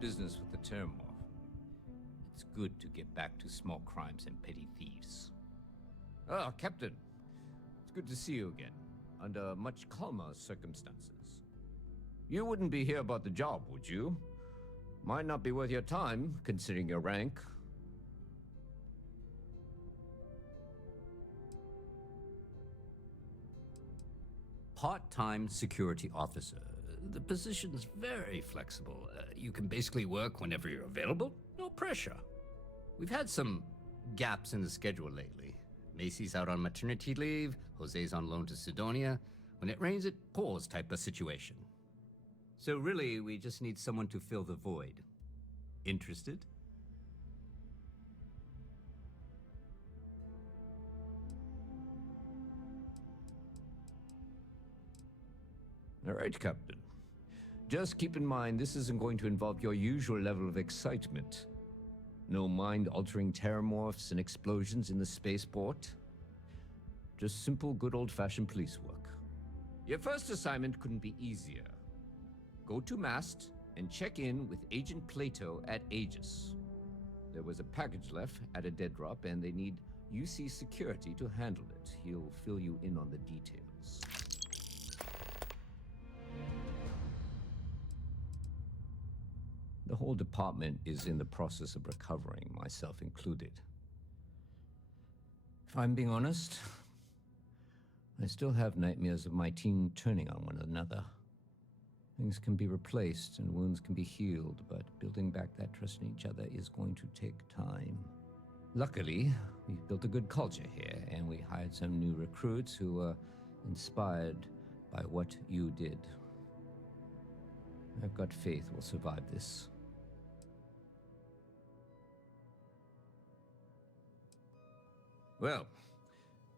business with the Terramorph. It's good to get back to small crimes and petty thieves. Ah, Captain. It's good to see you again, under much calmer circumstances. You wouldn't be here about the job, would you? Might not be worth your time, considering your rank. Part-time security officer. The position's very flexible. You can basically work whenever you're available. No pressure. We've had some gaps in the schedule lately. Macy's out on maternity leave, Jose's on loan to Sidonia. When it rains, it pours type of situation. So really, we just need someone to fill the void. Interested? All right, Captain. Just keep in mind this isn't going to involve your usual level of excitement. No mind-altering terramorphs and explosions in the spaceport. Just simple, good old-fashioned police work. Your first assignment couldn't be easier. Go to Mast and check in with Agent Plato at Aegis. There was a package left at a dead drop, and they need UC security to handle it. He'll fill you in on the details. The whole department is in the process of recovering, myself included. If I'm being honest, I still have nightmares of my team turning on one another. Things can be replaced and wounds can be healed, but building back that trust in each other is going to take time. Luckily, we've built a good culture here, and we hired some new recruits who were inspired by what you did. I've got faith we'll survive this. Well,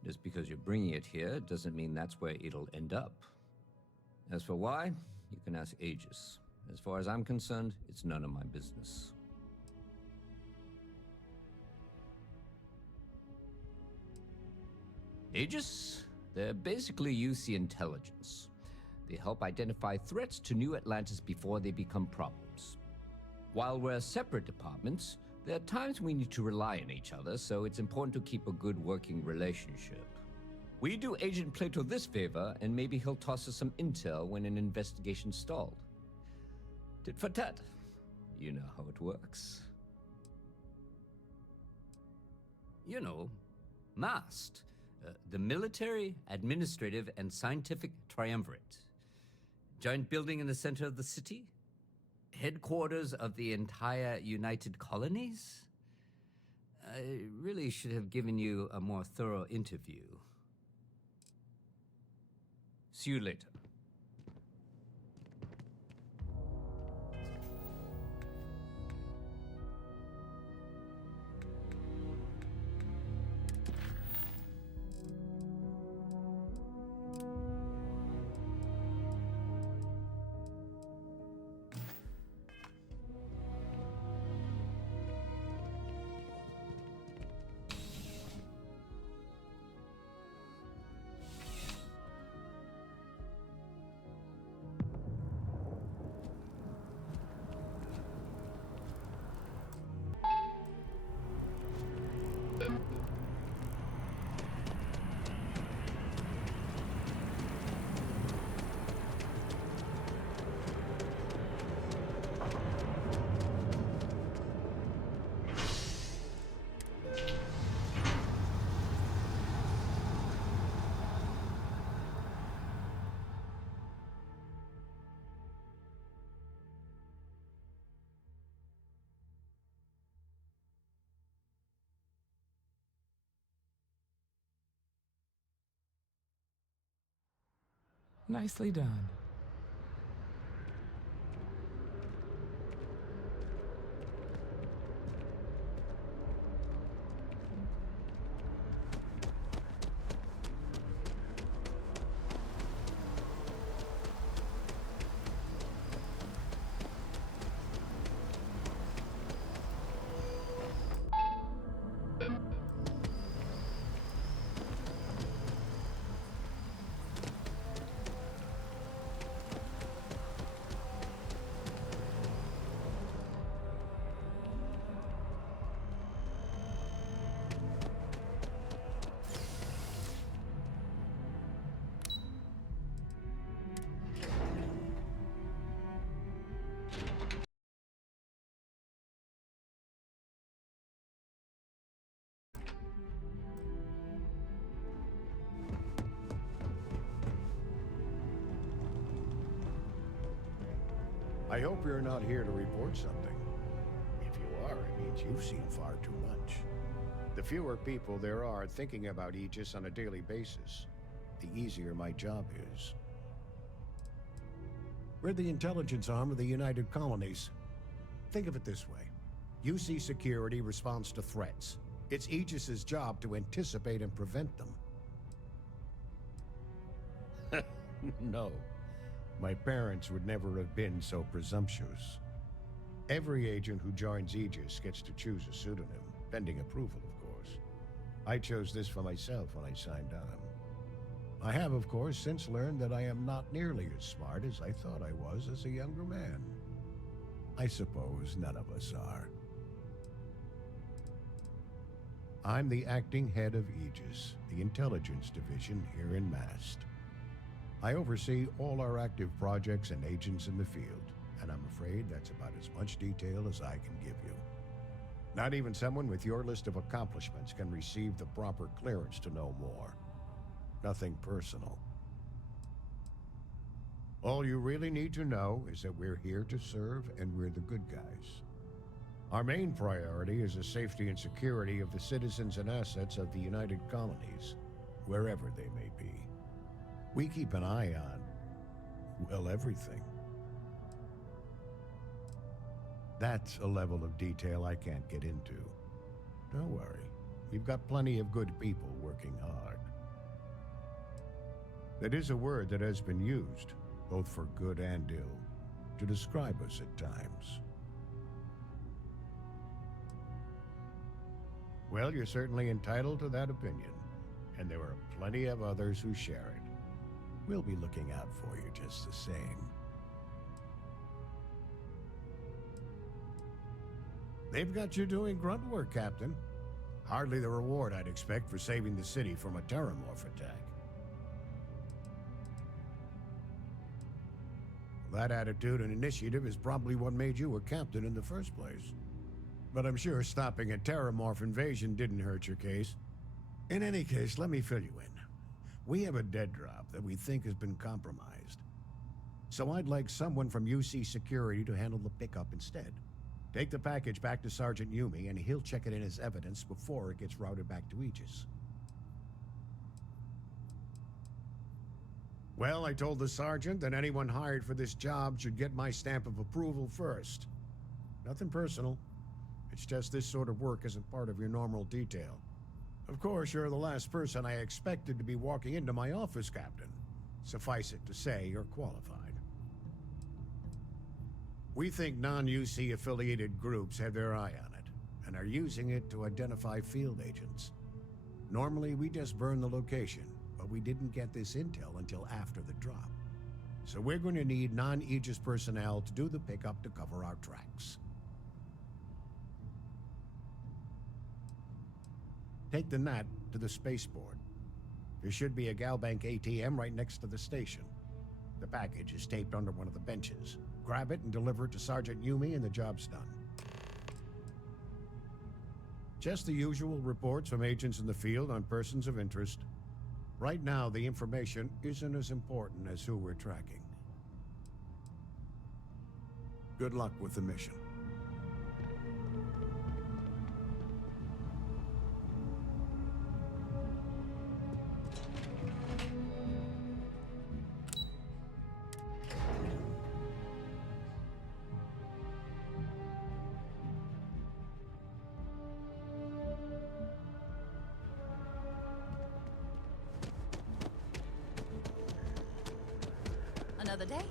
just because you're bringing it here doesn't mean that's where it'll end up. As for why, you can ask Aegis. As far as I'm concerned, it's none of my business. Aegis? They're basically UC intelligence. They help identify threats to New Atlantis before they become problems. While we're separate departments, there are times we need to rely on each other, so it's important to keep a good working relationship. We do Agent Plato this favor, and maybe he'll toss us some intel when an investigation stalled. Tit for tat. You know how it works. You know, MAST, the Military, Administrative, and Scientific Triumvirate. Giant building in the center of the city? Headquarters of the entire United Colonies? I really should have given you a more thorough interview. See you later. Nicely done. I hope you're not here to report something. If you are, it means you've seen far too much. The fewer people there are thinking about Aegis on a daily basis, the easier my job is. We're the intelligence arm of the United Colonies. Think of it this way. UC Security responds to threats. It's Aegis's job to anticipate and prevent them. No. My parents would never have been so presumptuous. Every agent who joins Aegis gets to choose a pseudonym, pending approval, of course. I chose this for myself when I signed on. I have, of course, since learned that I am not nearly as smart as I thought I was as a younger man. I suppose none of us are. I'm the acting head of Aegis, the intelligence division here in Mast. I oversee all our active projects and agents in the field, and I'm afraid that's about as much detail as I can give you. Not even someone with your list of accomplishments can receive the proper clearance to know more. Nothing personal. All you really need to know is that we're here to serve and we're the good guys. Our main priority is the safety and security of the citizens and assets of the United Colonies, wherever they may be. We keep an eye on, well, everything. That's a level of detail I can't get into. Don't worry, we've got plenty of good people working hard. That is a word that has been used, both for good and ill, to describe us at times. Well, you're certainly entitled to that opinion, and there are plenty of others who share it. We'll be looking out for you just the same. They've got you doing grunt work, Captain. Hardly the reward I'd expect for saving the city from a terramorph attack. That attitude and initiative is probably what made you a captain in the first place. But I'm sure stopping a terramorph invasion didn't hurt your case. In any case, let me fill you in. We have a dead drop that we think has been compromised. So I'd like someone from UC Security to handle the pickup instead. Take the package back to Sergeant Yumi, and he'll check it in as evidence before it gets routed back to Aegis. Well, I told the sergeant that anyone hired for this job should get my stamp of approval first. Nothing personal. It's just this sort of work isn't part of your normal detail. Of course, you're the last person I expected to be walking into my office, Captain. Suffice it to say, you're qualified. We think non-UC affiliated groups have their eye on it, and are using it to identify field agents. Normally, we just burn the location, but we didn't get this intel until after the drop. So we're going to need non-Aegis personnel to do the pickup to cover our tracks. Take the NAT to the spaceport. There should be a Galbank ATM right next to the station. The package is taped under one of the benches. Grab it and deliver it to Sergeant Yumi and the job's done. Just the usual reports from agents in the field on persons of interest. Right now, the information isn't as important as who we're tracking. Good luck with the mission. Another day?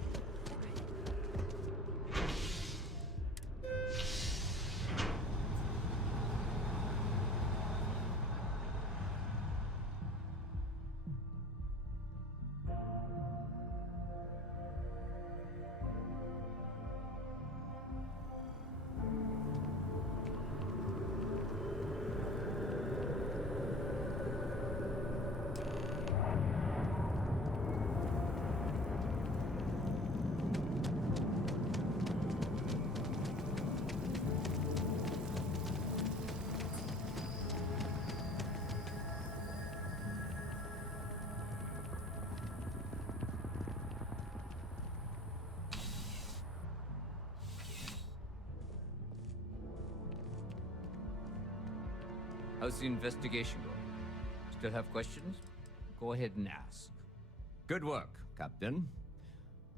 How's the investigation going? Still have questions? Go ahead and ask. Good work, Captain.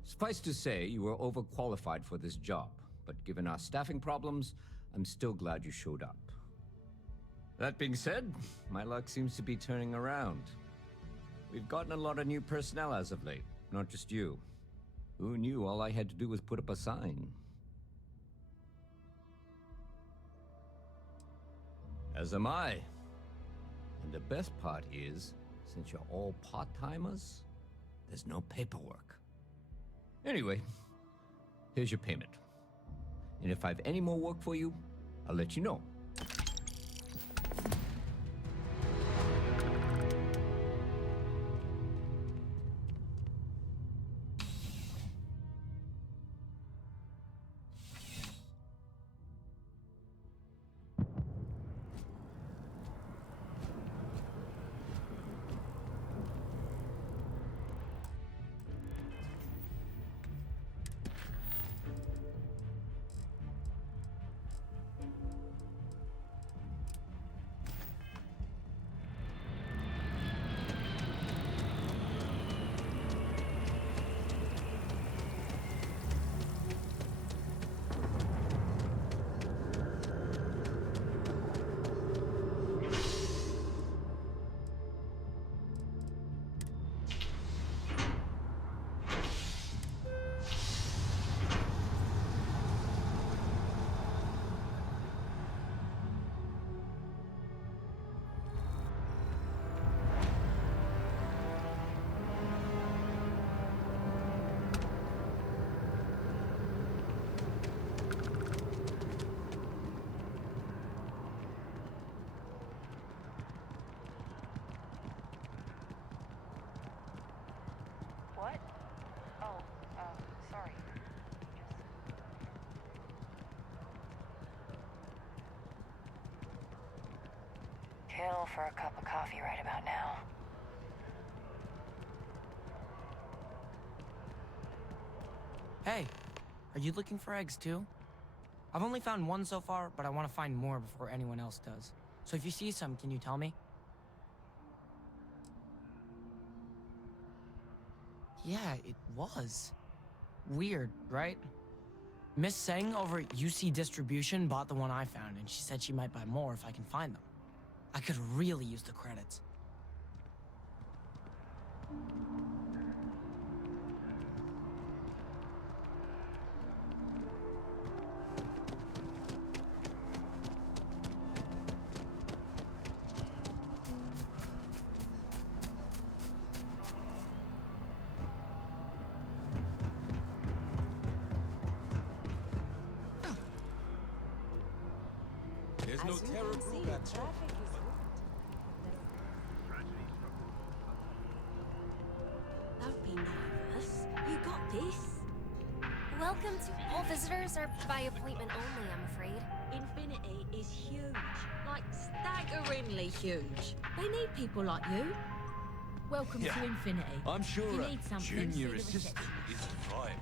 Suffice to say, you were overqualified for this job, but given our staffing problems, I'm still glad you showed up. That being said, my luck seems to be turning around. We've gotten a lot of new personnel as of late, not just you. Who knew all I had to do was put up a sign? As am I. And the best part is, since you're all part-timers, there's no paperwork. Anyway, here's your payment. And if I have any more work for you, I'll let you know. What? Oh, sorry. Kill for a cup of coffee right about now. Hey, are you looking for eggs too? I've only found one so far, but I want to find more before anyone else does. So if you see some, can you tell me? Yeah, it was. Weird, right? Miss Seng over at UC Distribution bought the one I found, and she said she might buy more if I can find them. I could really use the credits. There's no terror group at all. Don't be nervous. You got this. Welcome to all visitors are by appointment only, I'm afraid. Infinity is huge. Like, staggeringly huge. They need people like you. Welcome to Infinity. I'm sure If you a need something, junior see the assistant receptionist. is vital.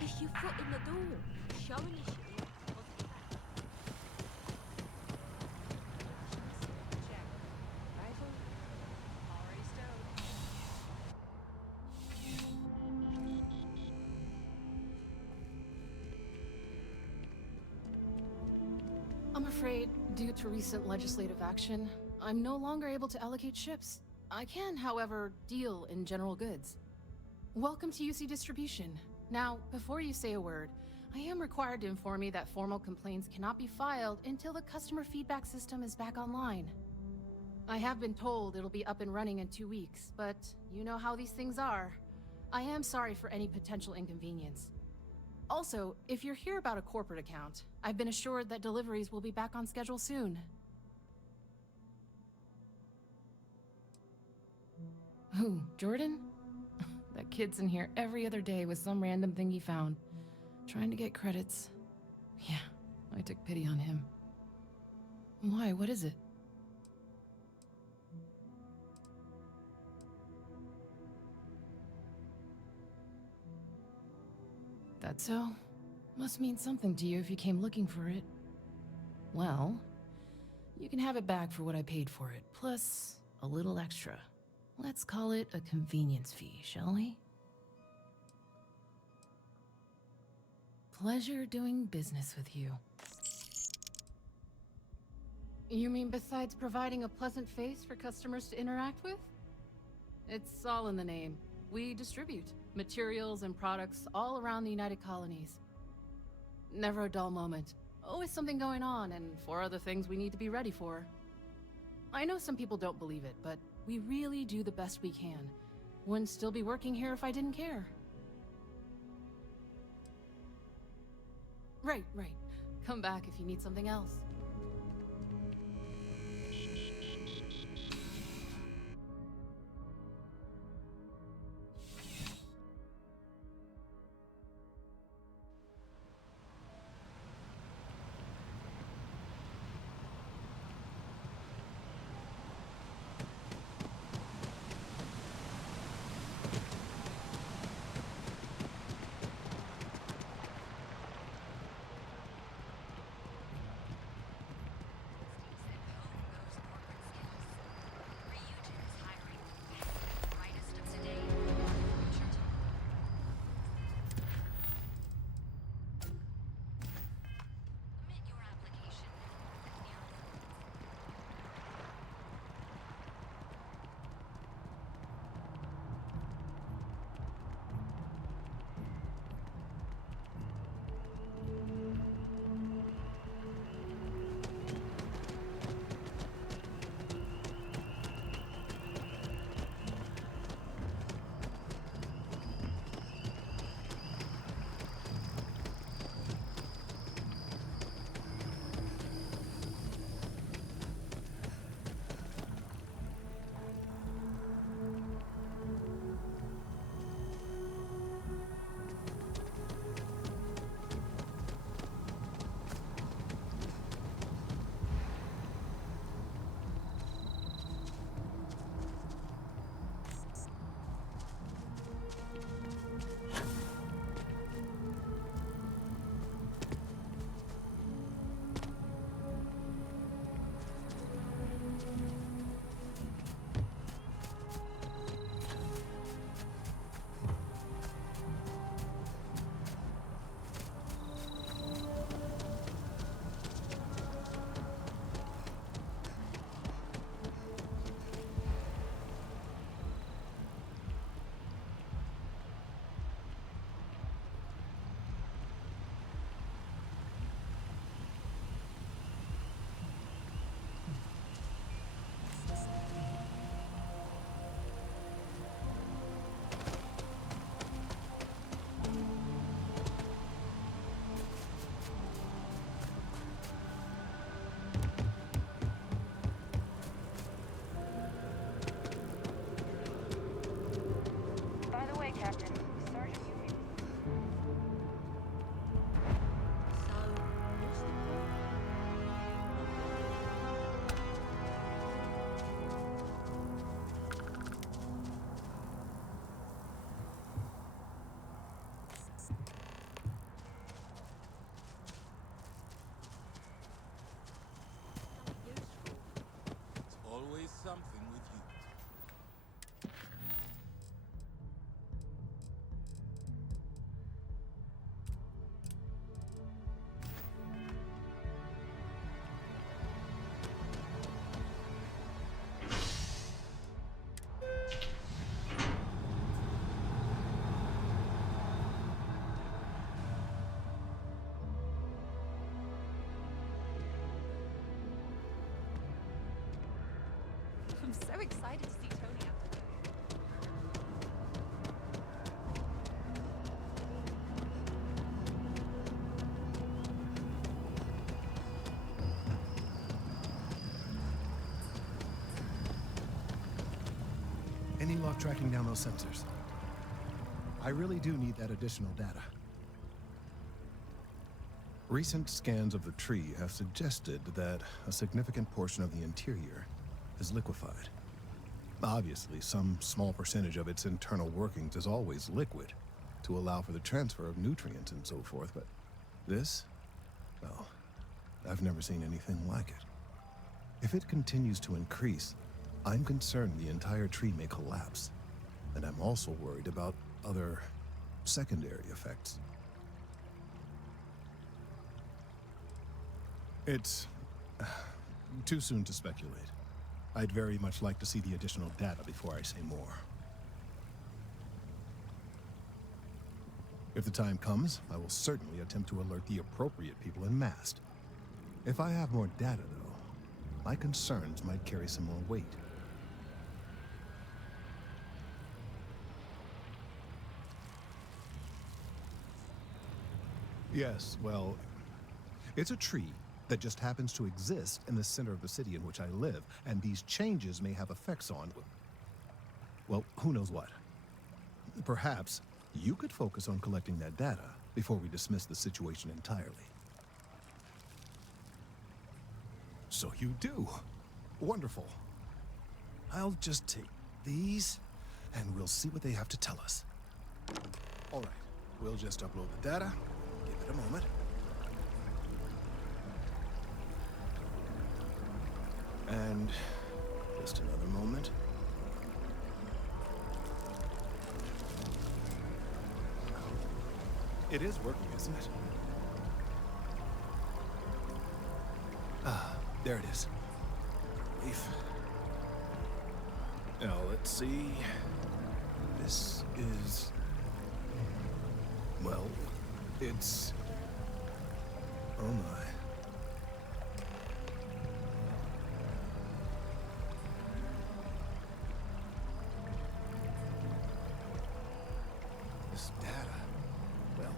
It's your foot in the door. Show initiative. I'm afraid, due to recent legislative action, I'm no longer able to allocate ships. I can, however, deal in general goods. Welcome to UC Distribution. Now, before you say a word, I am required to inform you that formal complaints cannot be filed until the customer feedback system is back online. I have been told it'll be up and running in 2 weeks, but you know how these things are. I am sorry for any potential inconvenience. Also, if you're here about a corporate account, I've been assured that deliveries will be back on schedule soon. Who, Jordan? That kid's in here every other day with some random thing he found, trying to get credits. Yeah, I took pity on him. Why, what is it? That so? Must mean something to you if you came looking for it. Well, You can have it back for what I paid for it, plus a little extra. Let's call it a convenience fee, shall we? Pleasure doing business with you. You mean besides providing a pleasant face for customers to interact with? It's all in the name. We distribute materials and products all around the United Colonies. Never a dull moment. Always something going on, and 4 other things we need to be ready for. I know some people don't believe it, but we really do the best we can. Wouldn't still be working here if I didn't care. Right. Come back if you need something else. By the way, Captain, Sergeant Union. So, what's the point? Useful. It's always something with you. I'm so excited to see Tony after this. Any luck tracking down those sensors? I really do need that additional data. Recent scans of the tree have suggested that a significant portion of the interior is liquefied. Obviously, some small percentage of its internal workings is always liquid to allow for the transfer of nutrients and so forth, but this? Well, I've never seen anything like it. If it continues to increase, I'm concerned the entire tree may collapse. And I'm also worried about other secondary effects. It's too soon to speculate. I'd very much like to see the additional data before I say more. If the time comes, I will certainly attempt to alert the appropriate people in Mast. If I have more data, though, my concerns might carry some more weight. Yes, well, it's a tree that just happens to exist in the center of the city in which I live, and these changes may have effects on, well, who knows what. Perhaps you could focus on collecting that data before we dismiss the situation entirely. So you do. Wonderful. I'll just take these, and we'll see what they have to tell us. All right, we'll just upload the data. Give it a moment. And just another moment. It is working, isn't it? Ah, there it is. Relief. Now, let's see. This is... well, it's... oh my. This data, well,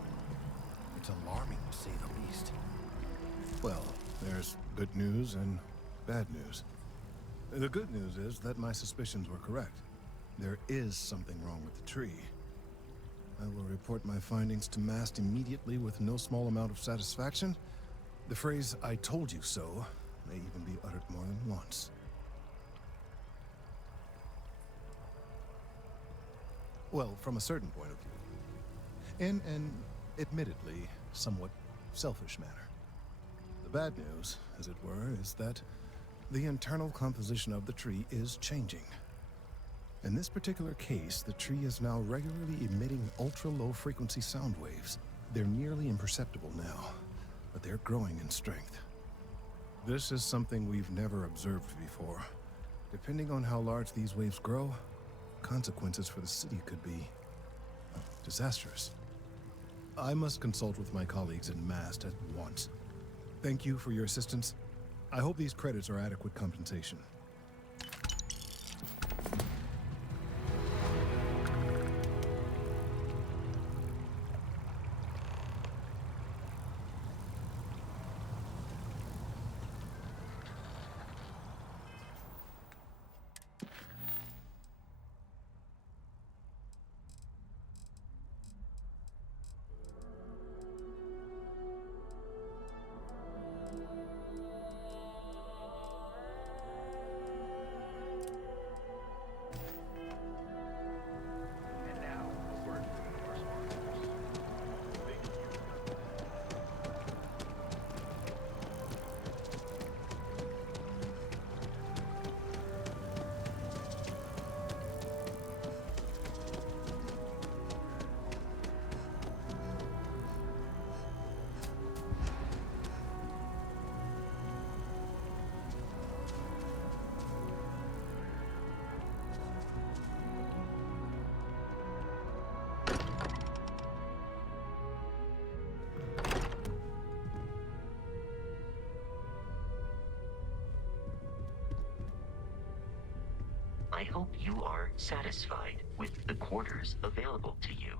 it's alarming to say the least. Well, there's good news and bad news. The good news is that my suspicions were correct. There is something wrong with the tree. I will report my findings to Mast immediately with no small amount of satisfaction. The phrase, "I told you so," may even be uttered more than once. Well, from a certain point of view. In an, admittedly, somewhat selfish manner. The bad news, as it were, is that the internal composition of the tree is changing. In this particular case, the tree is now regularly emitting ultra-low frequency sound waves. They're nearly imperceptible now, but they're growing in strength. This is something we've never observed before. Depending on how large these waves grow, consequences for the city could be disastrous. I must consult with my colleagues in Mast at once. Thank you for your assistance. I hope these credits are adequate compensation. I hope you are satisfied with the quarters available to you.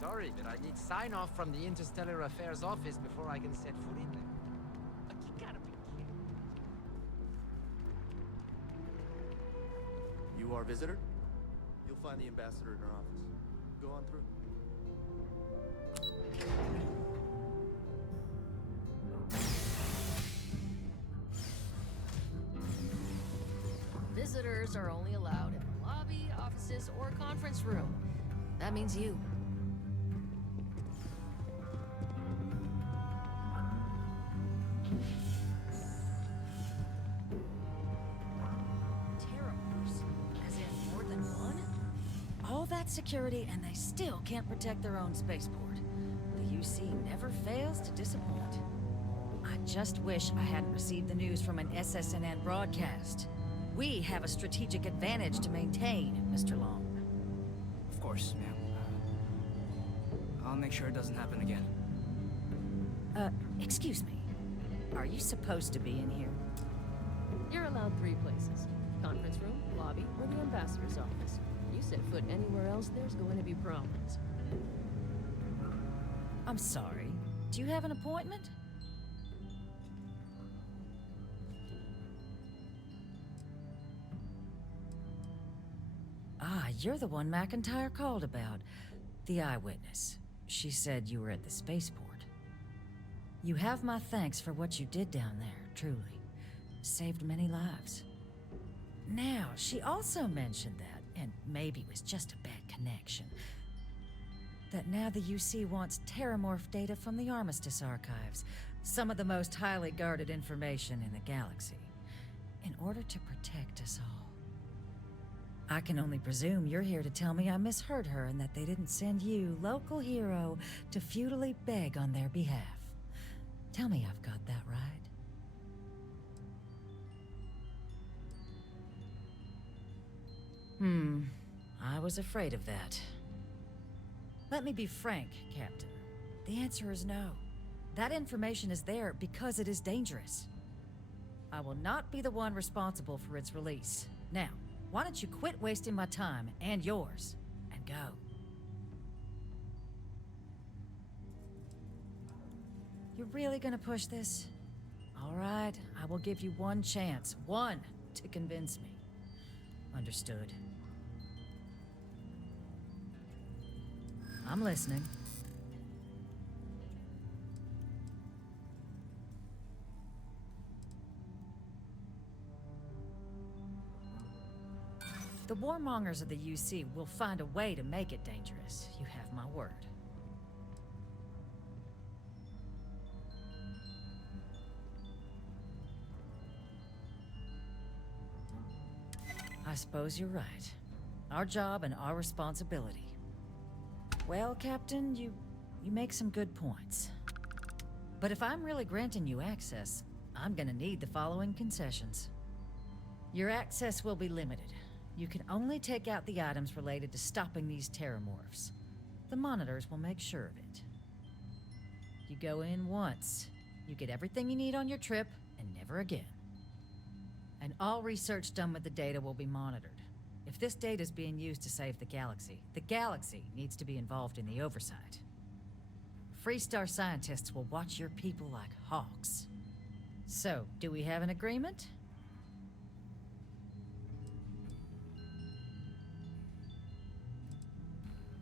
Sorry, but I need sign-off from the Interstellar Affairs office before I can set foot in there. Like, you gotta be kidding. You are a visitor? You'll find the ambassador in her office. Go on through. Visitors are only allowed in the lobby, offices, or conference room. That means you. Terrors? As in more than one? All that security and they still can't protect their own spaceport. The UC never fails to disappoint. I just wish I hadn't received the news from an SSNN broadcast. We have a strategic advantage to maintain, Mr. Long. Of course, ma'am. I'll make sure it doesn't happen again. Excuse me. Are you supposed to be in here? You're allowed 3 places. Conference room, lobby, or the ambassador's office. You set foot anywhere else, there's going to be problems. I'm sorry. Do you have an appointment? Ah, you're the one McIntyre called about. The eyewitness. She said you were at the spaceport. You have my thanks for what you did down there, truly. Saved many lives. Now, she also mentioned that, and maybe it was just a bad connection, that now the UC wants terramorph data from the Armistice archives, some of the most highly guarded information in the galaxy, in order to protect us all. I can only presume you're here to tell me I misheard her and that they didn't send you, local hero, to futilely beg on their behalf. Tell me I've got that right. I was afraid of that. Let me be frank, Captain. The answer is no. That information is there because it is dangerous. I will not be the one responsible for its release. Now, why don't you quit wasting my time and yours, and go? You're really gonna push this? All right, I will give you one chance, one, to convince me. Understood. I'm listening. The warmongers of the UC will find a way to make it dangerous. You have my word. I suppose you're right. Our job and our responsibility. Well, Captain, you make some good points. But if I'm really granting you access, I'm gonna need the following concessions. Your access will be limited. You can only take out the items related to stopping these terramorphs. The monitors will make sure of it. You go in once. You get everything you need on your trip, and never again. And all research done with the data will be monitored. If this data is being used to save the galaxy needs to be involved in the oversight. Freestar scientists will watch your people like hawks. So, do we have an agreement?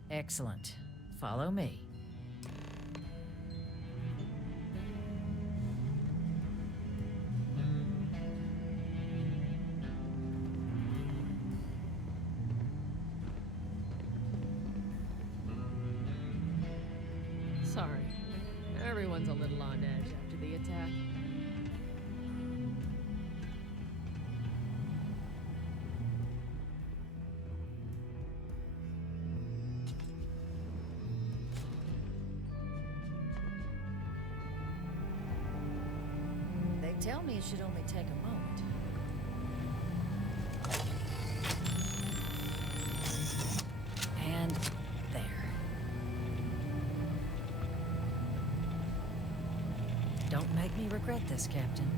Excellent. Follow me. Sorry. Everyone's a little on edge after the attack. They tell me it should only take a moment. And there. Don't make me regret this, Captain.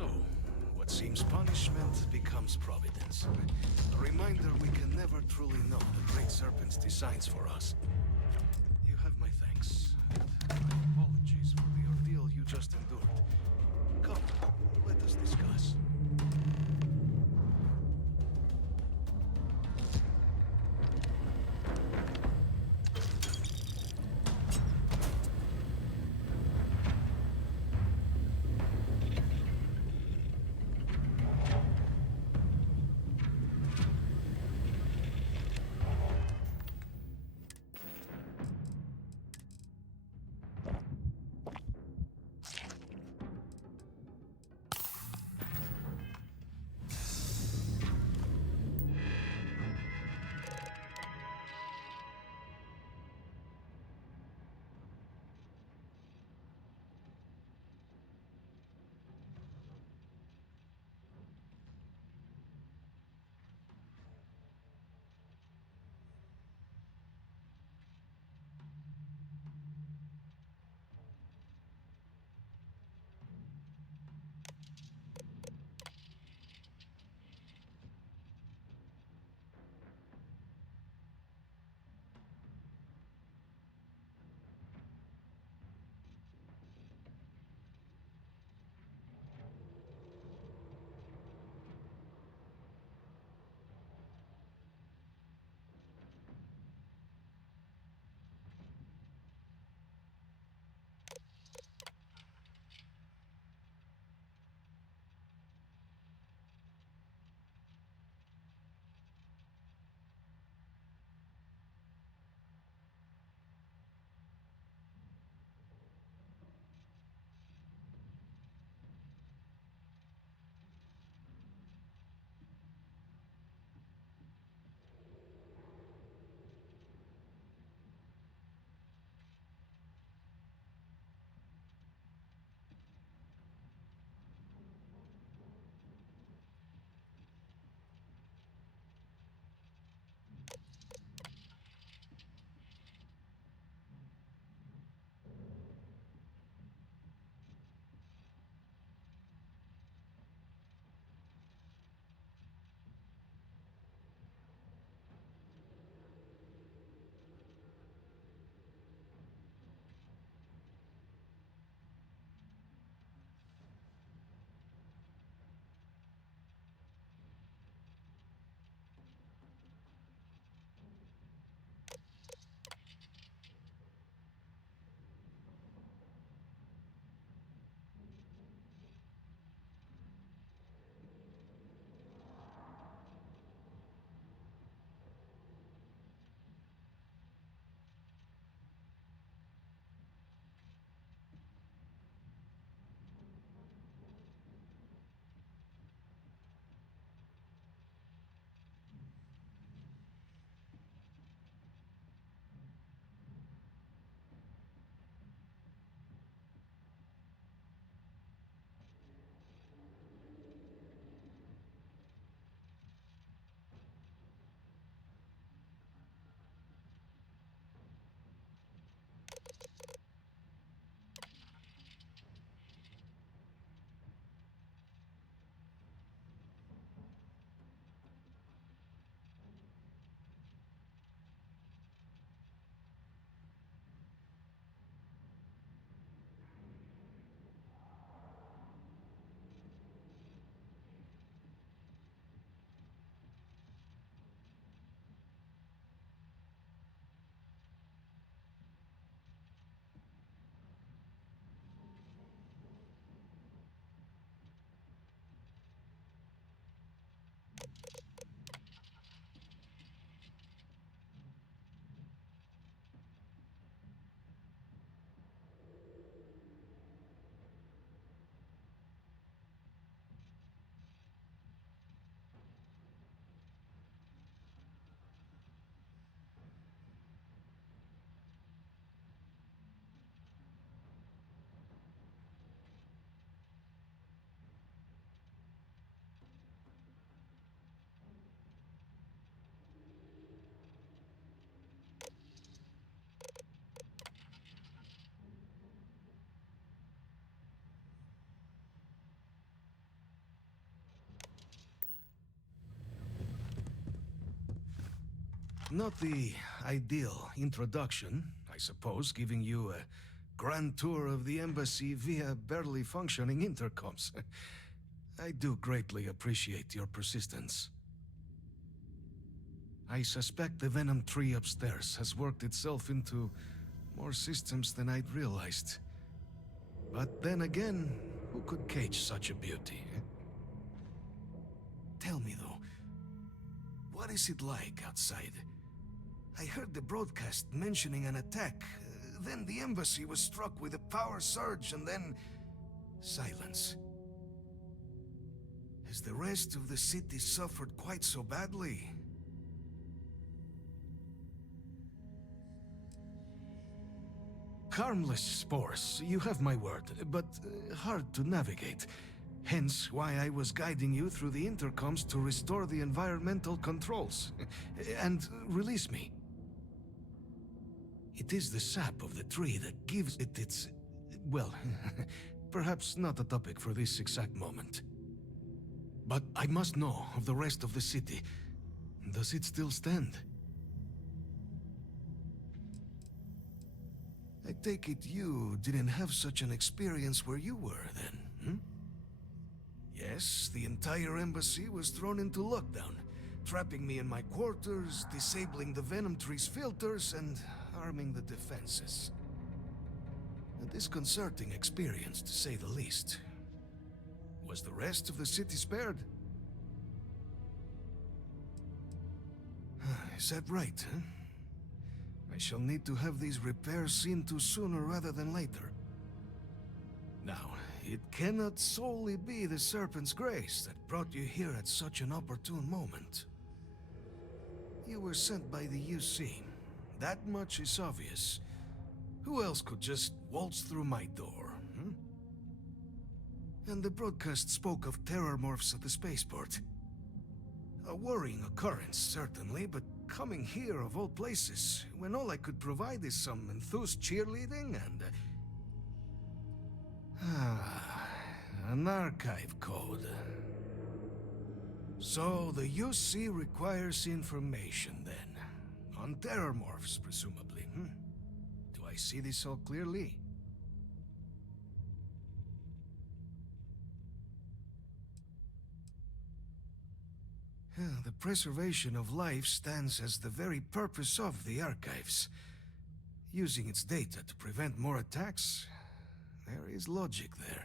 So, what seems punishment becomes providence. A reminder we can never truly know the Great Serpent's designs for us. You have my thanks, and my apologies for the ordeal you just endured. Come, let us discuss. Not the ideal introduction, I suppose, giving you a grand tour of the embassy via barely functioning intercoms. I do greatly appreciate your persistence. I suspect the Venom tree upstairs has worked itself into more systems than I'd realized. But then again, who could cage such a beauty? Tell me though, what is it like outside? I heard the broadcast mentioning an attack. Then the embassy was struck with a power surge and then silence. Has the rest of the city suffered quite so badly? Harmless spores, you have my word, but hard to navigate. Hence why I was guiding you through the intercoms to restore the environmental controls and release me. It is the sap of the tree that gives it its... well, perhaps not a topic for this exact moment. But I must know of the rest of the city. Does it still stand? I take it you didn't have such an experience where you were then, hmm? Yes, the entire embassy was thrown into lockdown, trapping me in my quarters, disabling the Venom tree's filters, and arming the defenses. A disconcerting experience, to say the least. Was the rest of the city spared? Is that right, huh? I shall need to have these repairs seen to sooner rather than later. Now, it cannot solely be the Serpent's grace that brought you here at such an opportune moment. You were sent by the UC. That much is obvious. Who else could just waltz through my door, hmm? And the broadcast spoke of terror morphs at the spaceport. A worrying occurrence, certainly, but coming here of all places, when all I could provide is some enthused cheerleading and... an archive code. So the UC requires information, then. On terror morphs, presumably, hmm? Do I see this all clearly? The preservation of life stands as the very purpose of the archives. Using its data to prevent more attacks, there is logic there.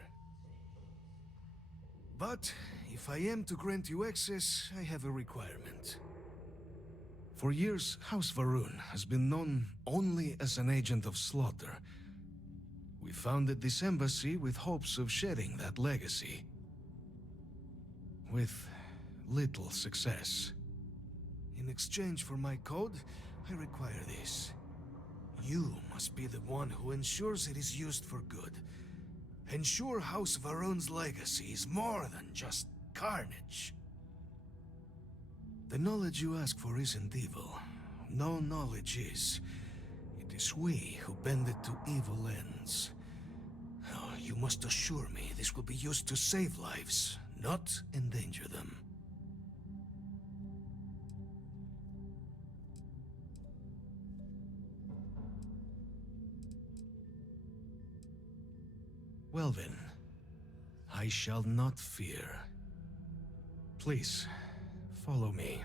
But if I am to grant you access, I have a requirement. For years, House Varun has been known only as an agent of slaughter. We founded this embassy with hopes of shedding that legacy. With little success. In exchange for my code, I require this. You must be the one who ensures it is used for good. Ensure House Varun's legacy is more than just carnage. The knowledge you ask for isn't evil. No knowledge is. It is we who bend it to evil ends. Oh, you must assure me this will be used to save lives, not endanger them. Well then, I shall not fear. Please, follow me.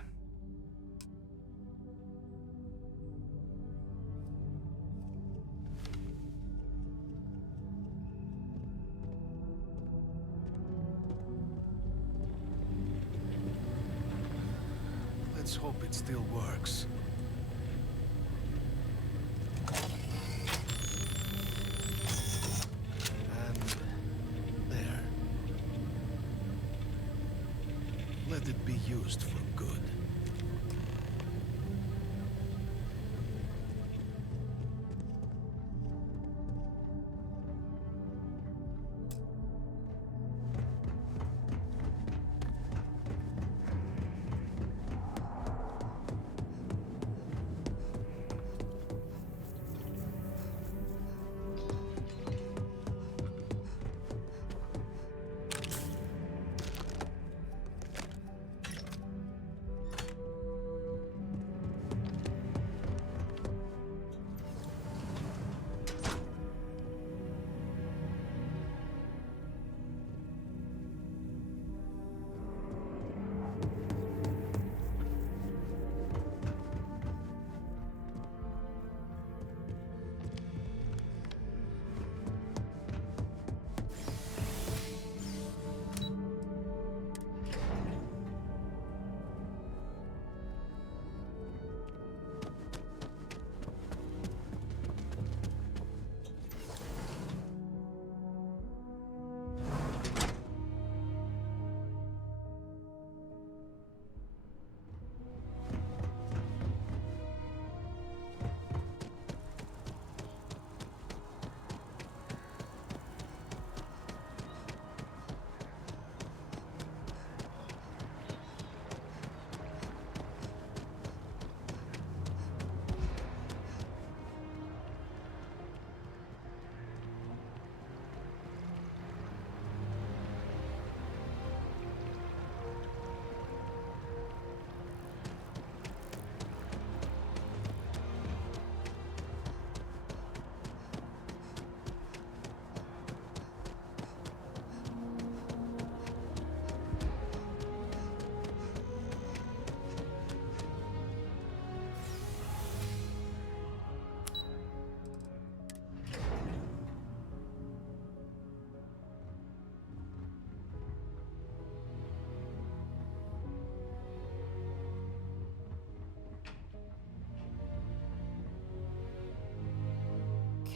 Let's hope it still works. Let it be used for good.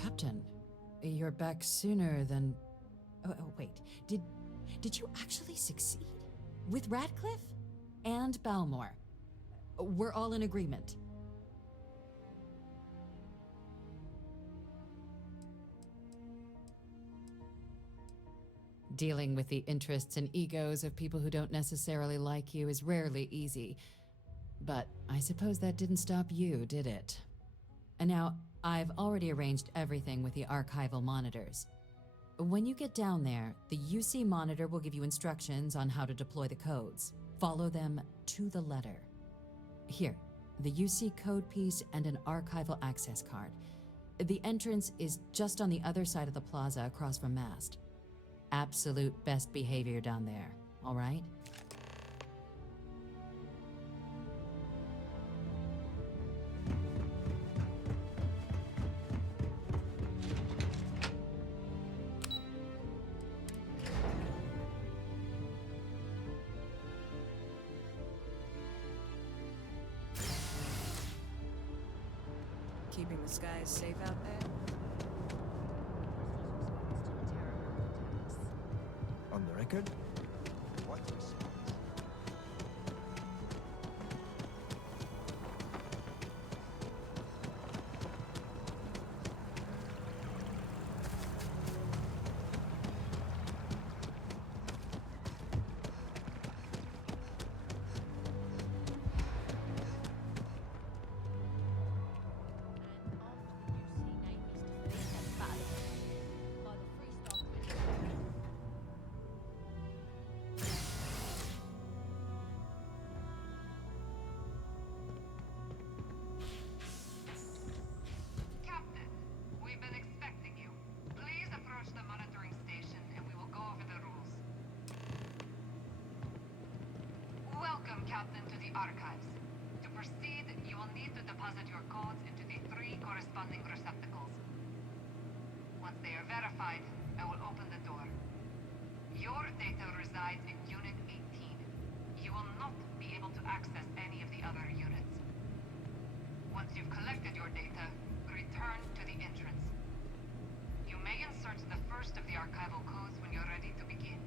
Captain, you're back sooner than... Oh, wait. Did you actually succeed? With Radcliffe? And Balmore? We're all in agreement. Dealing with the interests and egos of people who don't necessarily like you is rarely easy. But I suppose that didn't stop you, did it? And now, I've already arranged everything with the archival monitors. When you get down there, the UC monitor will give you instructions on how to deploy the codes. Follow them to the letter. Here, the UC code piece and an archival access card. The entrance is just on the other side of the plaza across from Mast. Absolute best behavior down there, all right? Keeping the skies safe out there? On the record? What response? Captain to the archives. To proceed, you will need to deposit your codes into the 3 corresponding receptacles. Once they are verified, I will open the door. Your data resides in Unit 18. You will not be able to access any of the other units. Once you've collected your data, return to the entrance. You may insert the first of the archival codes when you're ready to begin.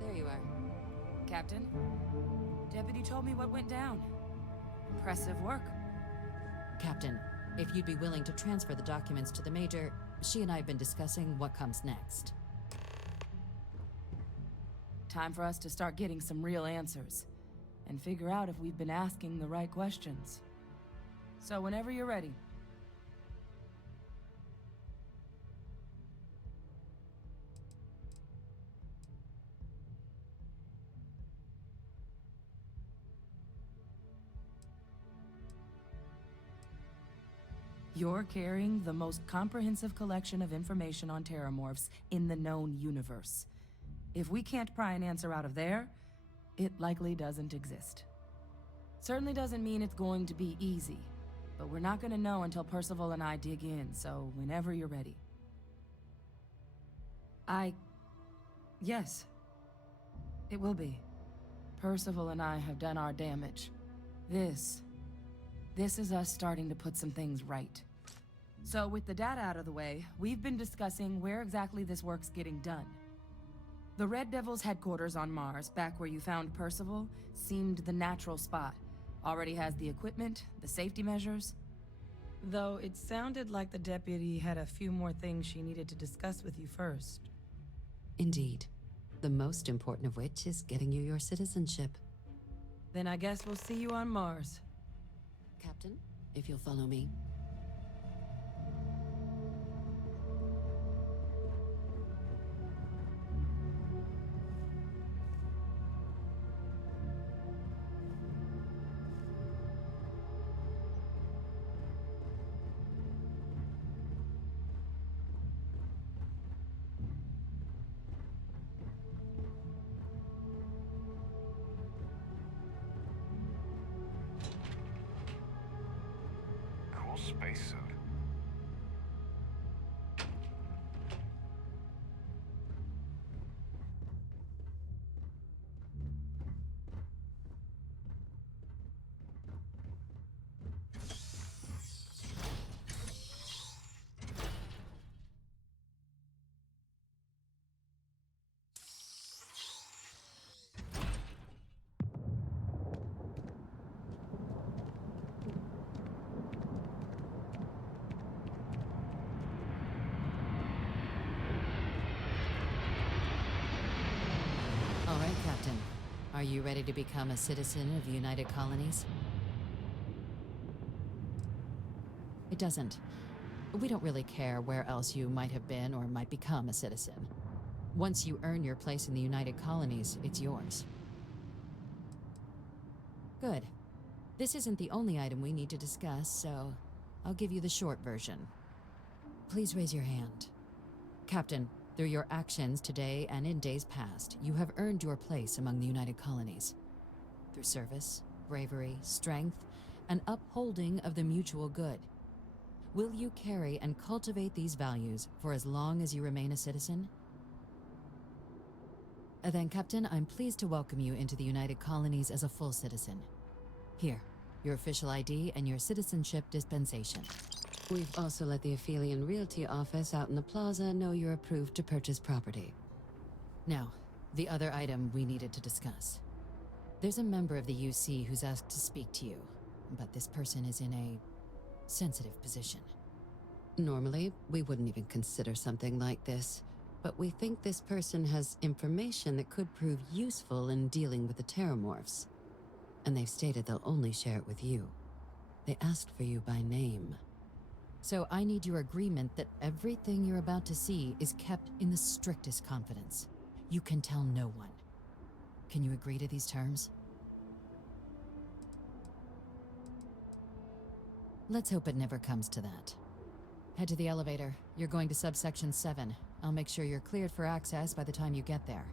There you are. Captain, Deputy told me what went down. Impressive work. Captain, if you'd be willing to transfer the documents to the Major, she and I have been discussing what comes next. Time for us to start getting some real answers, and figure out if we've been asking the right questions. So whenever you're ready. You're carrying the most comprehensive collection of information on terramorphs in the known universe. If we can't pry an answer out of there, it likely doesn't exist. Certainly doesn't mean it's going to be easy, but we're not gonna know until Percival and I dig in, so whenever you're ready. Yes. It will be. Percival and I have done our damage. This is us starting to put some things right. So with the data out of the way, we've been discussing where exactly this work's getting done. The Red Devil's headquarters on Mars, back where you found Percival, seemed the natural spot. Already has the equipment, the safety measures. Though it sounded like the deputy had a few more things she needed to discuss with you first. Indeed. The most important of which is getting you your citizenship. Then I guess we'll see you on Mars. Captain, if you'll follow me. Cool spacesuit. All right, Captain. Are you ready to become a citizen of the United Colonies? It doesn't. We don't really care where else you might have been or might become a citizen. Once you earn your place in the United Colonies, it's yours. Good. This isn't the only item we need to discuss, so I'll give you the short version. Please raise your hand. Captain, through your actions today and in days past, you have earned your place among the United Colonies. Through service, bravery, strength, and upholding of the mutual good. Will you carry and cultivate these values for as long as you remain a citizen? Then, Captain, I'm pleased to welcome you into the United Colonies as a full citizen. Here, your official ID and your citizenship dispensation. We've also let the Aphelion Realty office out in the plaza know you're approved to purchase property. Now, the other item we needed to discuss. There's a member of the UC who's asked to speak to you, but this person is in a sensitive position. Normally, we wouldn't even consider something like this, but we think this person has information that could prove useful in dealing with the Terramorphs. And they've stated they'll only share it with you. They asked for you by name. So I need your agreement that everything you're about to see is kept in the strictest confidence. You can tell no one. Can you agree to these terms? Let's hope it never comes to that. Head to the elevator. You're going to subsection 7. I'll make sure you're cleared for access by the time you get there.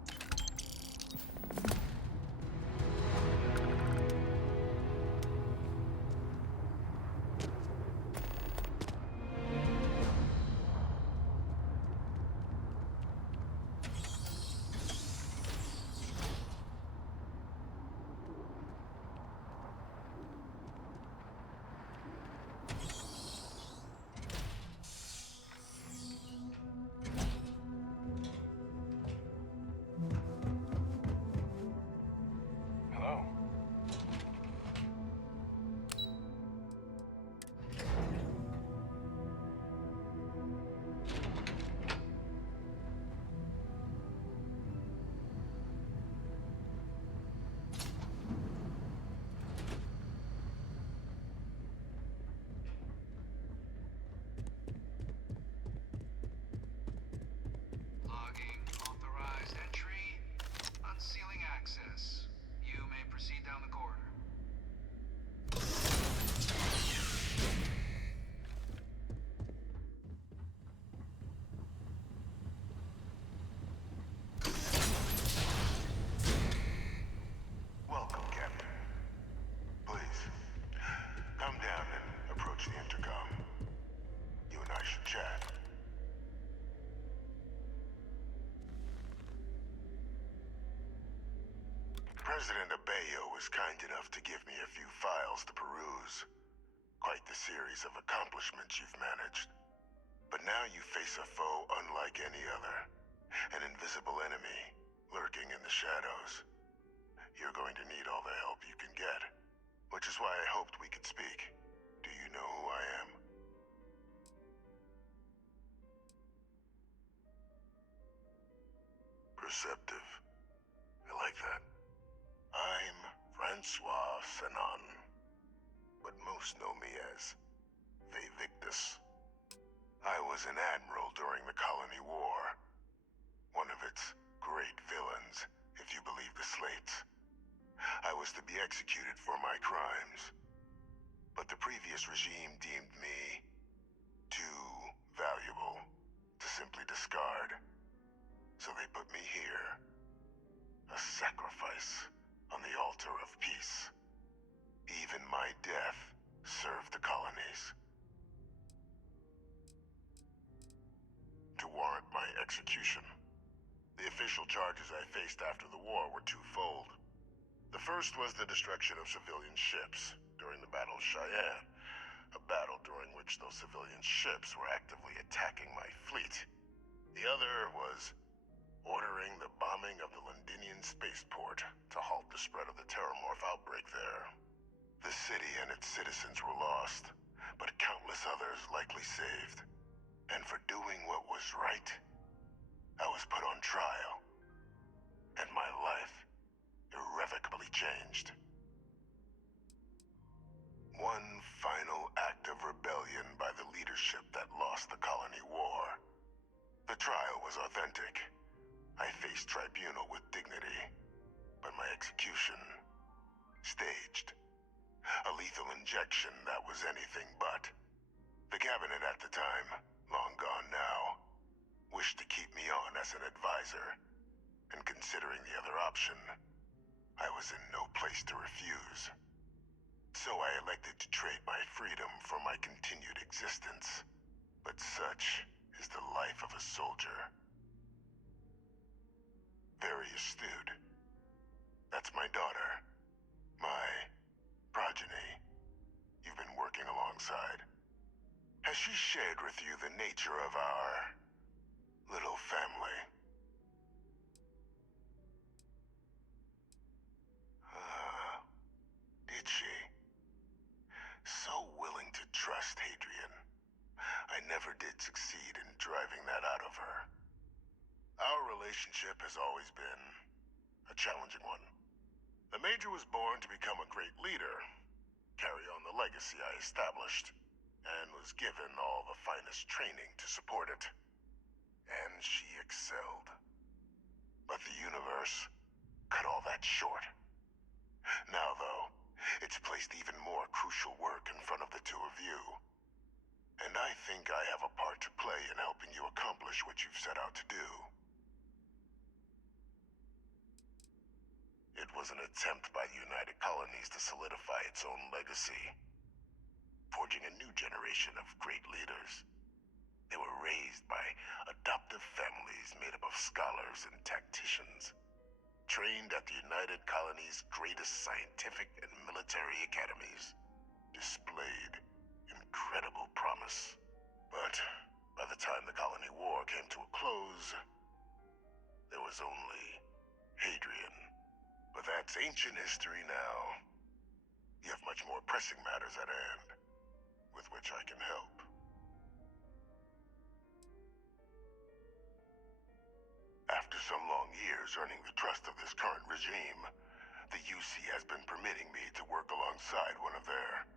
was kind enough to give me a few files to peruse. Quite the series of accomplishments you've managed. But now you face a foe unlike any other. An invisible enemy, lurking in the shadows. You're going to need all the help you can get. Which is why I hoped we could speak. Do you know who I am? Perceptive. I like that. I'm Francois Sanon. But most know me as Victus. I was an admiral during the Colony War. One of its great villains, if you believe the slates. I was to be executed for my crimes. But the previous regime deemed me too valuable to simply discard. So they put me here. A sacrifice on the altar of peace. Even my death served the colonies. To warrant my execution, the official charges I faced after the war were twofold. The first was the destruction of civilian ships during the Battle of Cheyenne, a battle during which those civilian ships were actively attacking my fleet. The other was ordering the bombing of the Londinian spaceport to halt the spread of the Terramorph outbreak there. The city and its citizens were lost, but countless others likely saved. And for doing what was right, I was put on trial, and my life irrevocably changed. One final act of rebellion by the leadership that lost the Colony War. The trial was authentic. I faced tribunal with dignity, but my execution, staged. A lethal injection that was anything but. The cabinet at the time, long gone now, wished to keep me on as an advisor, and considering the other option, I was in no place to refuse. So I elected to trade my freedom for my continued existence. But such is the life of a soldier. Very astute. That's my daughter. My progeny. You've been working alongside. Has she shared with you the nature of our little family? Did she? So willing to trust Hadrian. I never did succeed in driving that out of her. Our relationship has always been a challenging one. The Major was born to become a great leader, carry on the legacy I established, and was given all the finest training to support it. And she excelled. But the universe cut all that short. Now, though, it's placed even more crucial work in front of the two of you. And I think I have a part to play in helping you accomplish what you've set out to do. It was an attempt by the United Colonies to solidify its own legacy, forging a new generation of great leaders. They were raised by adoptive families made up of scholars and tacticians, trained at the United Colonies' greatest scientific and military academies, displayed incredible promise. But by the time the Colony War came to a close, there was only Hadrian. But that's ancient history now. You have much more pressing matters at hand, with which I can help. After some long years earning the trust of this current regime, the UC has been permitting me to work alongside one of their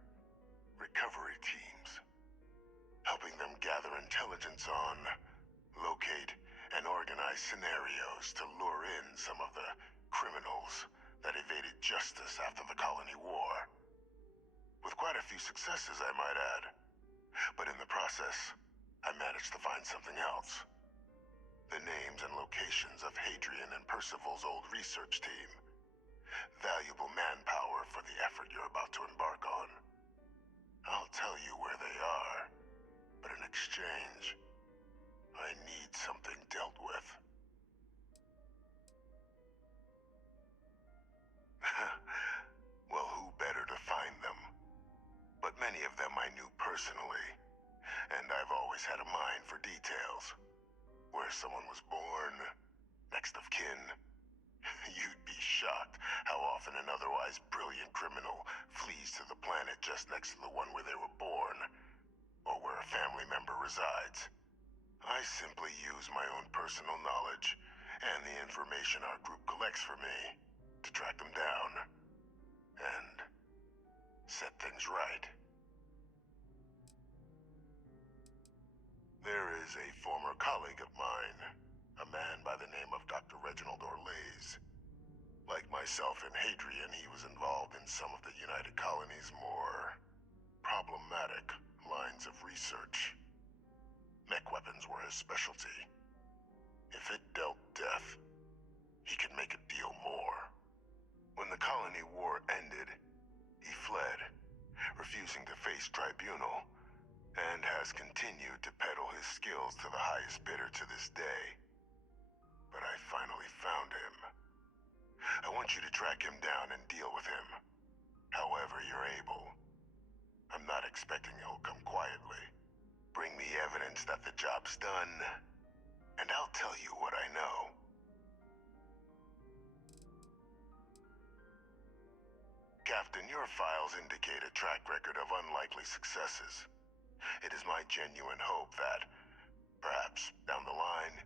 recovery teams, helping them gather intelligence on, locate, and organize scenarios to lure in some of the criminals that evaded justice after the Colony War. With quite a few successes, I might add. But in the process, I managed to find something else. The names and locations of Hadrian and Percival's old research team. Valuable manpower for the effort you're about to embark on. I'll tell you where they are, but in exchange, I need something dealt with. details. Where someone was born, next of kin. You'd be shocked how often an otherwise brilliant criminal flees to the planet just next to the one where they were born, or where a family member resides. I simply use my own personal knowledge and the information our group collects for me to track them down and set things right. There is a former colleague of mine, a man by the name of Dr. Reginald Orlaise. Like myself and Hadrian, he was involved in some of the United Colony's more problematic lines of research. Mech weapons were his specialty. If it dealt death, he could make a deal more. When the colony war ended, he fled, refusing to face tribunal, and has continued to peddle his skills to the highest bidder to this day. But I finally found him. I want you to track him down and deal with him, however you're able. I'm not expecting he'll come quietly. Bring me evidence that the job's done, and I'll tell you what I know. Captain, your files indicate a track record of unlikely successes. It is my genuine hope that, perhaps down the line,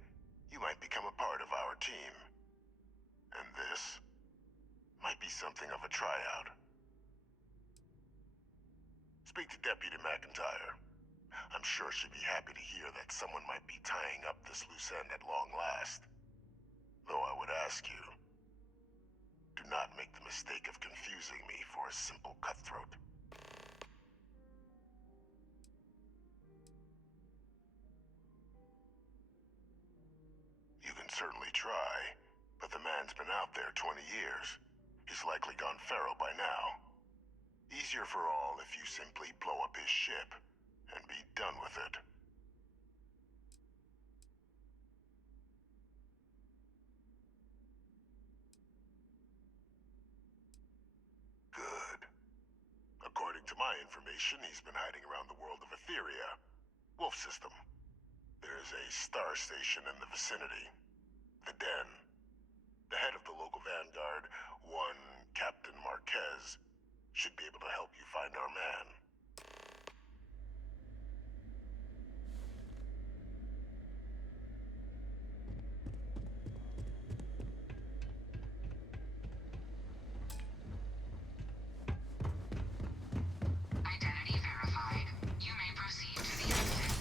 you might become a part of our team. And this might be something of a tryout. Speak to Deputy McIntyre. I'm sure she'd be happy to hear that someone might be tying up this loose end at long last. Though I would ask you, do not make the mistake of confusing me for a simple cutthroat. You can certainly try, but the man's been out there 20 years. He's likely gone feral by now. Easier for all if you simply blow up his ship and be done with it. Good. According to my information, he's been hiding around the world of Etheria. Wolf system. There's a star station in the vicinity. The Den. The head of the local vanguard, one Captain Marquez, should be able to help you find our man. Identity verified. You may proceed to the exit.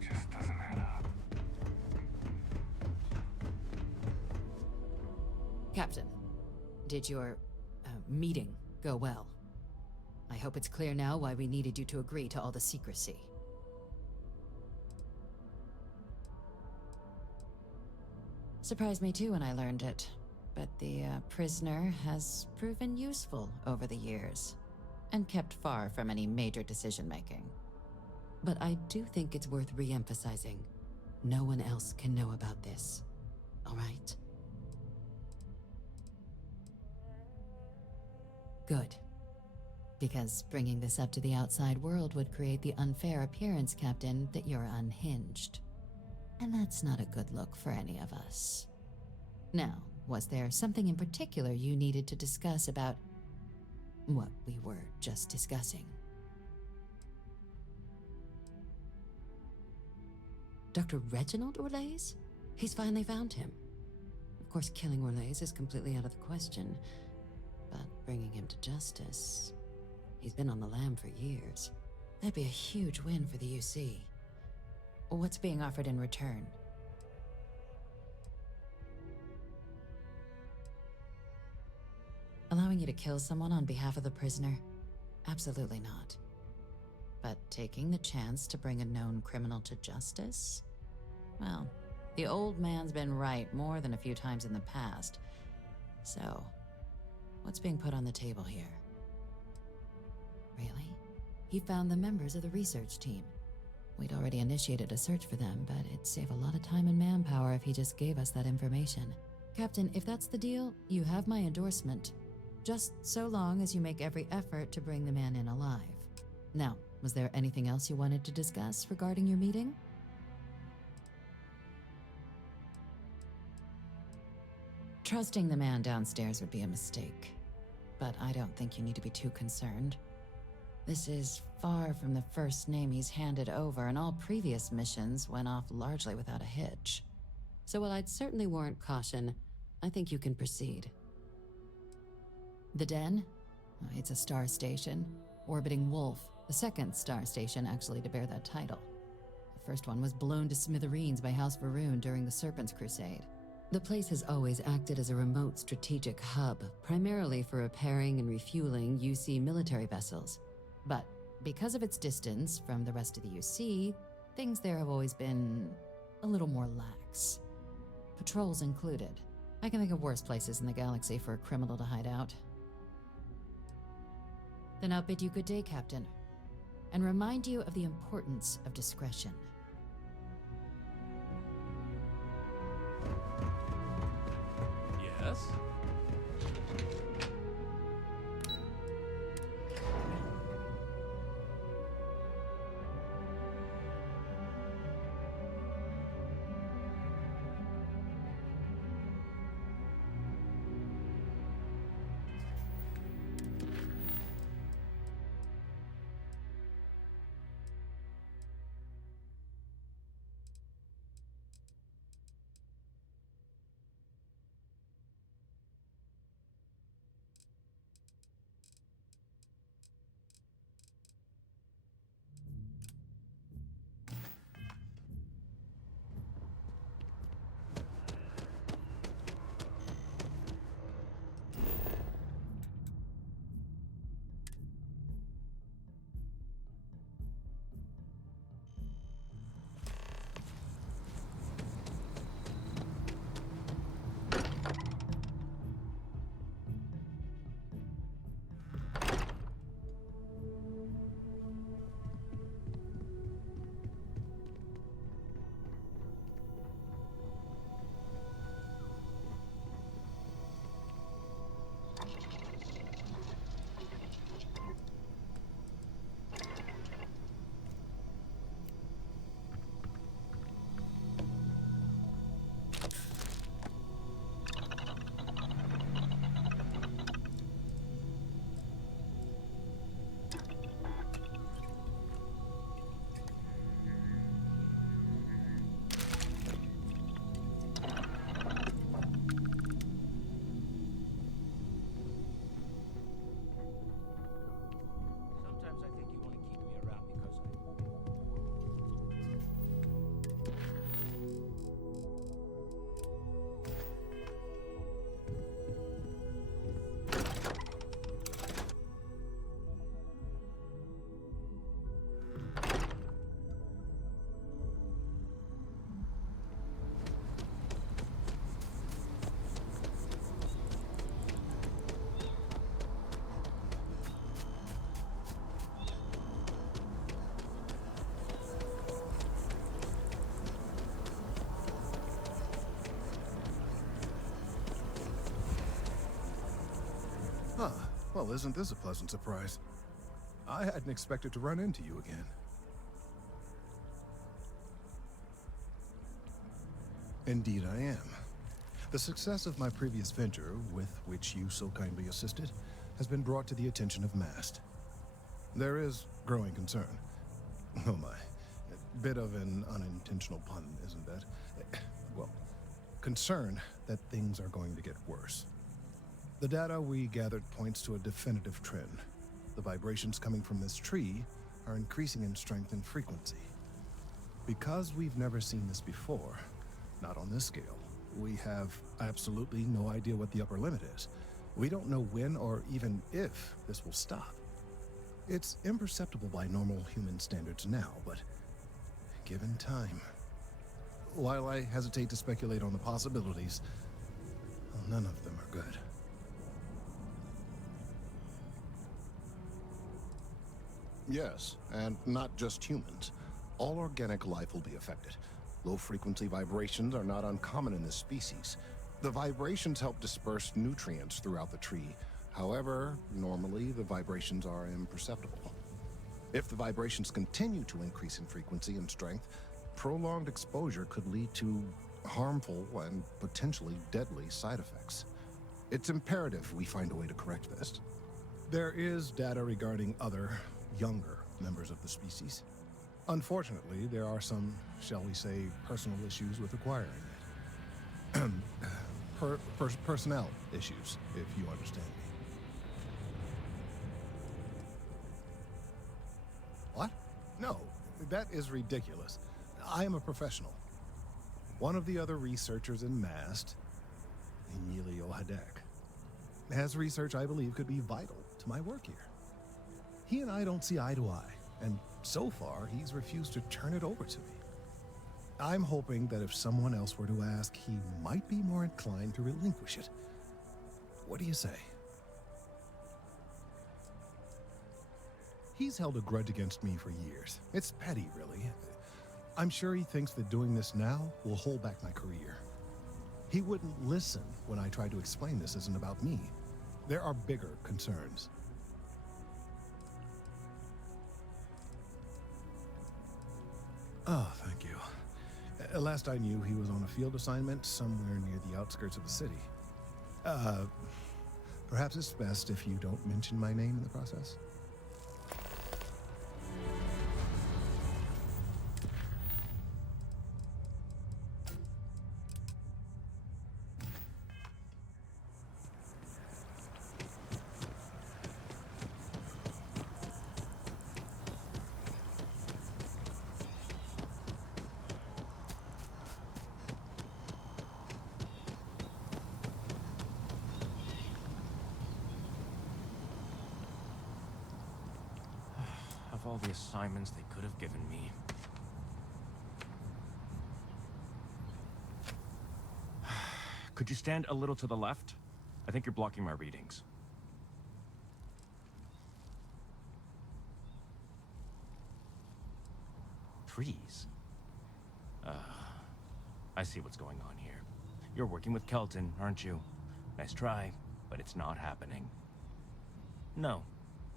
Just doesn't add up. Captain, did your meeting go well? I hope it's clear now why we needed you to agree to all the secrecy. Surprised me too when I learned it, but the prisoner has proven useful over the years, and kept far from any major decision-making. But I do think it's worth re-emphasizing. No one else can know about this, all right? Good. Because bringing this up to the outside world would create the unfair appearance, Captain, that you're unhinged. And that's not a good look for any of us. Now, was there something in particular you needed to discuss about what we were just discussing? Dr. Reginald Orlaise? He's finally found him. Of course, killing Orlaise is completely out of the question, but bringing him to justice... He's been on the lam for years. That'd be a huge win for the UC. What's being offered in return? Allowing you to kill someone on behalf of the prisoner? Absolutely not. But taking the chance to bring a known criminal to justice? Well, the old man's been right more than a few times in the past. So, what's being put on the table here? he found the members of the research team. We'd already initiated a search for them, but it'd save a lot of time and manpower if he just gave us that information. Captain, if that's the deal, you have my endorsement. Just so long as you make every effort to bring the man in alive. Now, was there anything else you wanted to discuss regarding your meeting? Trusting the man downstairs would be a mistake, but I don't think you need to be too concerned. This is far from the first name he's handed over, and all previous missions went off largely without a hitch. So while I'd certainly warrant caution, I think you can proceed. The Den? It's a star station, orbiting Wolf, the second star station actually to bear that title. The first one was blown to smithereens by House Varun during the Serpent's Crusade. The place has always acted as a remote strategic hub, primarily for repairing and refueling UC military vessels. But because of its distance from the rest of the UC, things there have always been a little more lax. Patrols included. I can think of worse places in the galaxy for a criminal to hide out. Then I'll bid you good day, Captain, and remind you of the importance of discretion. Yes? Sometimes I think you want to keep me around because Huh. Well, isn't this a pleasant surprise? I hadn't expected to run into you again. Indeed I am. The success of my previous venture, with which you so kindly assisted, has been brought to the attention of MAST. There is growing concern. Oh my. A bit of an unintentional pun, isn't that? Well, concern that things are going to get worse. The data we gathered points to a definitive trend. The vibrations coming from this tree are increasing in strength and frequency. Because we've never seen this before, not on this scale, we have absolutely no idea what the upper limit is. We don't know when or even if this will stop. It's imperceptible by normal human standards now, but given time. While I hesitate to speculate on the possibilities, well, none of them are good. Yes, and not just humans. All organic life will be affected. Low-frequency vibrations are not uncommon in this species. The vibrations help disperse nutrients throughout the tree. However, normally the vibrations are imperceptible. If the vibrations continue to increase in frequency and strength, prolonged exposure could lead to harmful and potentially deadly side effects. It's imperative we find a way to correct this. There is data regarding other, younger members of the species. Unfortunately, there are some, shall we say, personal issues with acquiring it. Personnel issues, if you understand me. What? No, that is ridiculous. I am a professional. One of the other researchers in MAST, Emilio Hadek, has research I believe could be vital to my work here. He and I don't see eye to eye, and so far he's refused to turn it over to me. I'm hoping that if someone else were to ask, he might be more inclined to relinquish it. What do you say? He's held a grudge against me for years. It's petty, really. I'm sure he thinks that doing this now will hold back my career. He wouldn't listen when I tried to explain this isn't about me. There are bigger concerns. Oh, thank you. Last I knew, he was on a field assignment somewhere near the outskirts of the city. Perhaps it's best if you don't mention my name in the process. All the assignments they could have given me. Could you stand a little to the left? I think you're blocking my readings. Trees? I see what's going on here. You're working with Kelton, aren't you? Nice try, but it's not happening. No.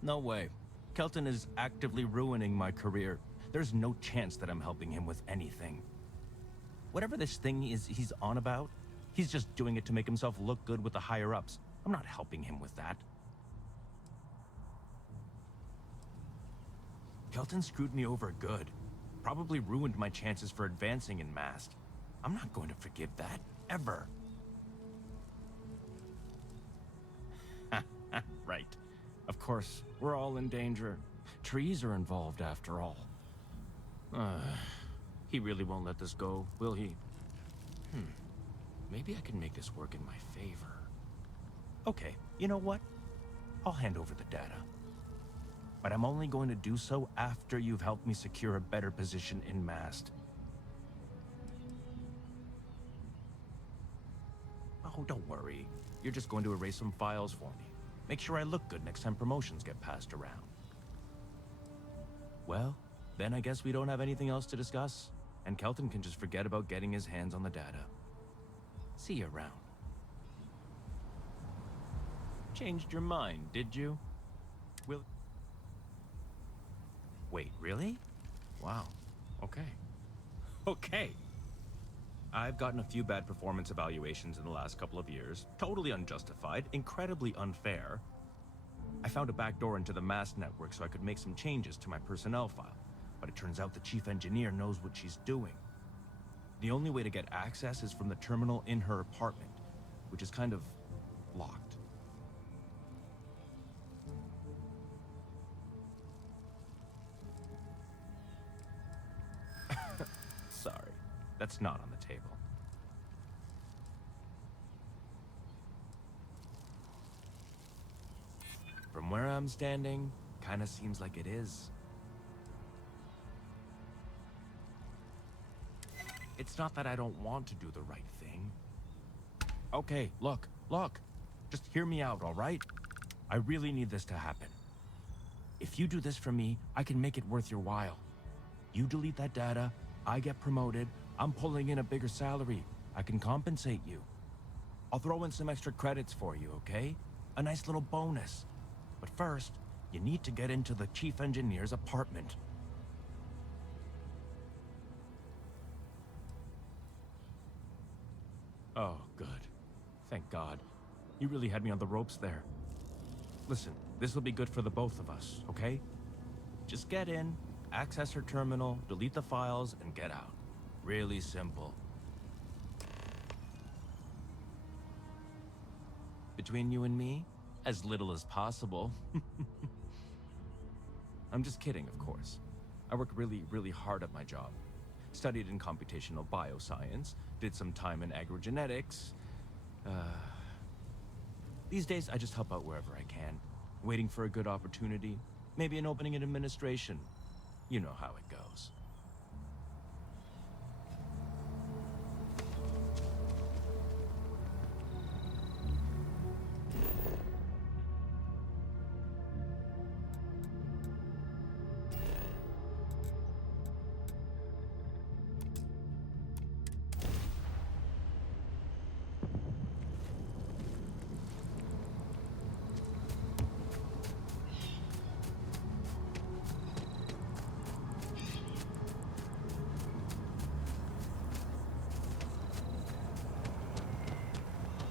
No way. Kelton is actively ruining my career. There's no chance that I'm helping him with anything. Whatever this thing is he's on about, he's just doing it to make himself look good with the higher-ups. I'm not helping him with that. Kelton screwed me over good. Probably ruined my chances for advancing in MAST. I'm not going to forgive that, ever. Right. Of course, we're all in danger. Trees are involved after all. He really won't let this go, will he? Maybe I can make this work in my favor. Okay, you know what? I'll hand over the data. But I'm only going to do so after you've helped me secure a better position in MAST. Oh, don't worry. You're just going to erase some files for me. Make sure I look good next time promotions get passed around. Well, then I guess we don't have anything else to discuss, and Kelton can just forget about getting his hands on the data. See you around. Changed your mind, did you? Will... Wait, really? Wow. Okay. Okay. I've gotten a few bad performance evaluations in the last couple of years. Totally unjustified, incredibly unfair. I found a backdoor into the MAST network so I could make some changes to my personnel file. But it turns out the chief engineer knows what she's doing. The only way to get access is from the terminal in her apartment, which is kind of locked. Sorry, that's not on the table. From where I'm standing, kinda seems like it is. It's not that I don't want to do the right thing. Okay, look. Just hear me out, all right? I really need this to happen. If you do this for me, I can make it worth your while. You delete that data, I get promoted, I'm pulling in a bigger salary. I can compensate you. I'll throw in some extra credits for you, okay? A nice little bonus. But first, you need to get into the chief engineer's apartment. Oh, good. Thank God. You really had me on the ropes there. Listen, this will be good for the both of us, okay? Just get in, access her terminal, delete the files, and get out. Really simple. Between you and me, as little as possible. I'm just kidding, of course. I work really, really hard at my job. Studied in computational bioscience, did some time in agrogenetics. These days, I just help out wherever I can, waiting for a good opportunity, maybe an opening in administration. You know how it goes.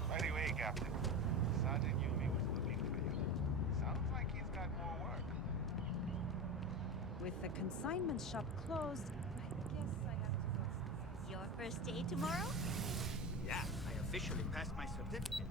By the way, Captain, Sergeant Yumi was looking for you. Sounds like he's got more work. With the consignment shop closed, I guess I have to go. Your first day tomorrow? Yeah, I officially passed my certificate.